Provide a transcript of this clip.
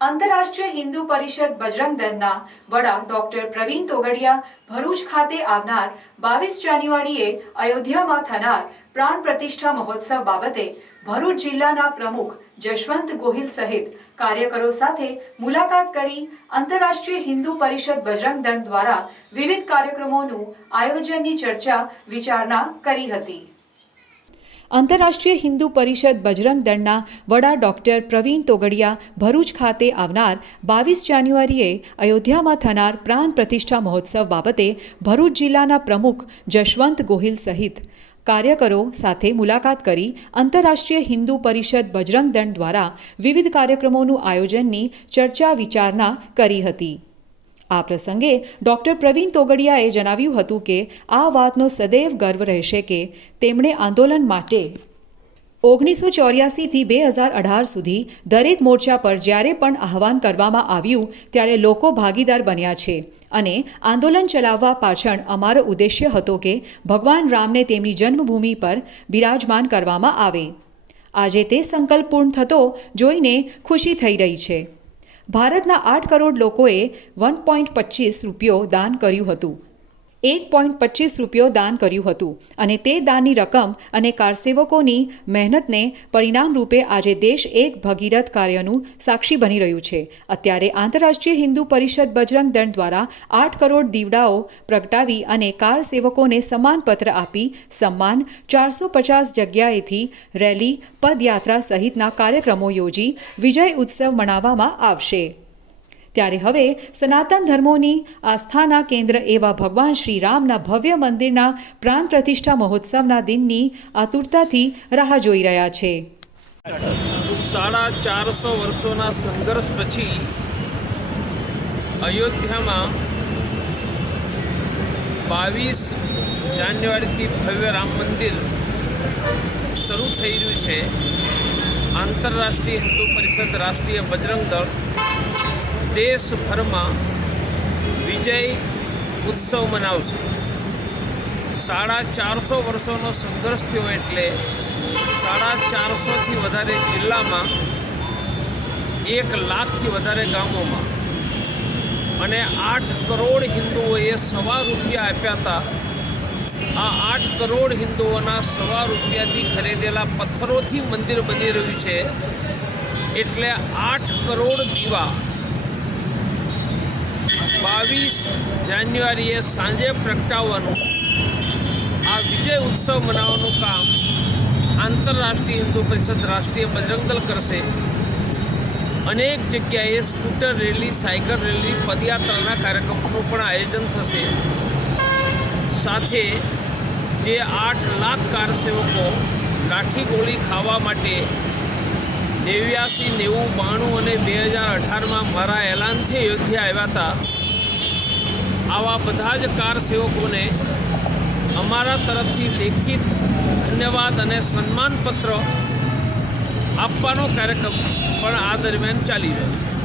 આંતરરાષ્ટ્રીય હિન્દુ પરિષદ બજરંગ દળના વડા ડોક્ટર પ્રવીણ તોગડિયા ભરૂચ ખાતે આવનાર 22 જાન્યુઆરીએ અયોધ્યામાં થનાર પ્રાણ પ્રતિષ્ઠા મહોત્સવ બાબતે ભરૂચ જિલ્લાના પ્રમુખ જશવંત ગોહિલ સહિત કાર્યકરો સાથે મુલાકાત કરી આંતરરાષ્ટ્રીય હિન્દુ પરિષદ બજરંગ દળ દ્વારા વિવિધ કાર્યક્રમોનું આયોજનની ચર્ચા વિચારણા કરી હતી। આંતરરાષ્ટ્રીય હિન્દુ પરિષદ બજરંગ દળના વડા ડોક્ટર પ્રવીણ તોગડિયા ભરૂચ ખાતે આવનાર 22 જાન્યુઆરીએ અયોધ્યામાં થનાર પ્રાણ પ્રતિષ્ઠા મહોત્સવ બાબતે ભરૂચ જિલ્લાના પ્રમુખ જશવંત ગોહિલ સહિત કાર્યકરો સાથે મુલાકાત કરી આંતરરાષ્ટ્રીય હિન્દુ પરિષદ બજરંગ દળ દ્વારા વિવિધ કાર્યક્રમોનું આયોજનની ચર્ચા વિચારણા કરી હતી। આ પ્રસંગે ડોક્ટર પ્રવીણ તોગડિયાએ જણાવ્યું હતું કે આ વાતનો સદૈવ ગર્વ રહેશે કે તેમણે આંદોલન માટે 1984થી 2018 સુધી દરેક મોરચા પર જ્યારે પણ આહવાન કરવામાં આવ્યું ત્યારે લોકો ભાગીદાર બન્યા છે અને આંદોલન ચલાવવા પાછળ અમારો ઉદ્દેશ્ય હતો કે ભગવાન રામને તેમની જન્મભૂમિ પર બિરાજમાન કરવામાં આવે। આજે તે સંકલ્પ પૂર્ણ થતો જોઈને ખુશી થઈ રહી છે। ભારતના 8 કરોડ લોકોએ 1.25 રૂપિયો દાન કર્યું હતું, 1.25 રૂપિયો દાન કર્યું હતું અને તે દાનની રકમ અને કારસેવકોની મહેનતને પરિણામ રૂપે આજે દેશ એક ભગીરથ કાર્યનું સાક્ષી બની રહ્યું છે। અત્યારે આંતરરાષ્ટ્રીય હિન્દુ પરિષદ બજરંગ દળ દ્વારા 8 કરોડ દીવડાઓ પ્રગટાવી અને કારસેવકોને સન્માનપત્ર આપી સન્માન 450 જગ્યાએથી રેલી પદયાત્રા સહિતના કાર્યક્રમો યોજી વિજય ઉત્સવ મનાવવામાં આવશે। ત્યારે હવે સનાતન ધર્મોની આસ્થાના કેન્દ્ર એવા ભગવાન શ્રી રામના ભવ્ય મંદિરના પ્રાણ પ્રતિષ્ઠા મહોત્સવના દિનની આતુરતાથી રાહ જોઈ રહ્યા છે। 450 વર્ષોના સંઘર્ષ પછી અયોધ્યામાં 22 જાન્યુઆરીથી ભવ્ય રામ મંદિર શરૂ થઈ રહ્યું છે। આંતરરાષ્ટ્રીય હિન્દુ પરિષદ રાષ્ટ્રીય બજરંગ દળ દેશભરમાં વિજય ઉત્સવ મનાવશે। 450 વર્ષોનો સંઘર્ષ થયો એટલે 450થી વધારે જિલ્લામાં 1 લાખથી વધારે ગામોમાં અને 8 કરોડ હિન્દુઓએ ₹1.25 આપ્યા હતા। આ 8 કરોડ હિન્દુઓના ₹1.25થી ખરીદેલા પથ્થરોથી મંદિર બની રહ્યું છે એટલે 8 કરોડ દીવા 22 જાન્યુઆરીએ સાંજે પ્રગટાવવાનું આ વિજય ઉત્સવ મનાવવાનું કામ આંતરરાષ્ટ્રીય હિન્દુ પરિષદ રાષ્ટ્રીય બજરંગ દળ કરશે। અનેક જગ્યાએ સ્કૂટર રેલી, સાયકલ રેલી, પદયાત્રાના કાર્યક્રમોનું પણ આયોજન થશે। સાથે જે 8 લાખ કારસેવકો લાઠી ગોળી ખાવા માટે 89, 90, 92 અને 2018માં મારા એલાનથી અયોધ્યા આવ્યા હતા, આવા બધા જ કારસેવકોને અમારા તરફથી લેખિત ધન્યવાદ અને સન્માનપત્ર આપવાનો કાર્યક્રમ પણ આ દરમિયાન ચાલી રહ્યો છે।